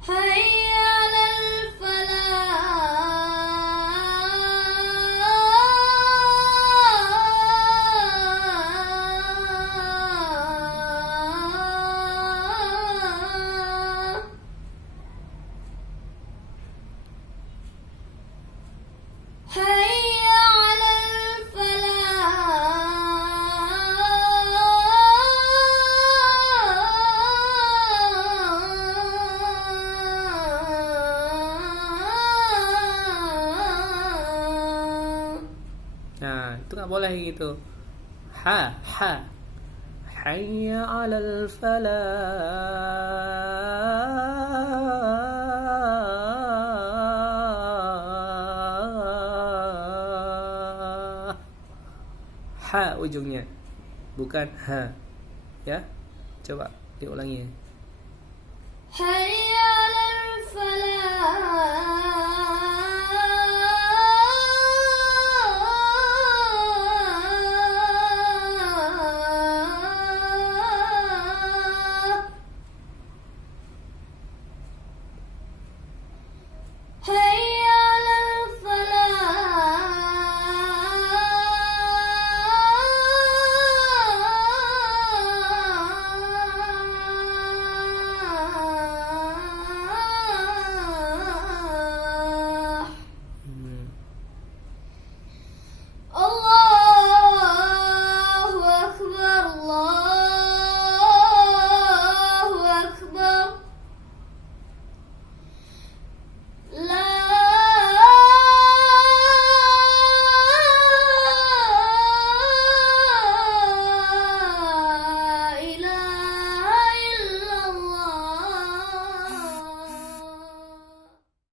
حي على الفلاح. حي على الفلاح. Nah, itu nggak boleh gitu. Ha, ha. Hayya 'alal falah. Ha ujungnya, bukan ha. Ya, coba diulangi. حي على الفلاح.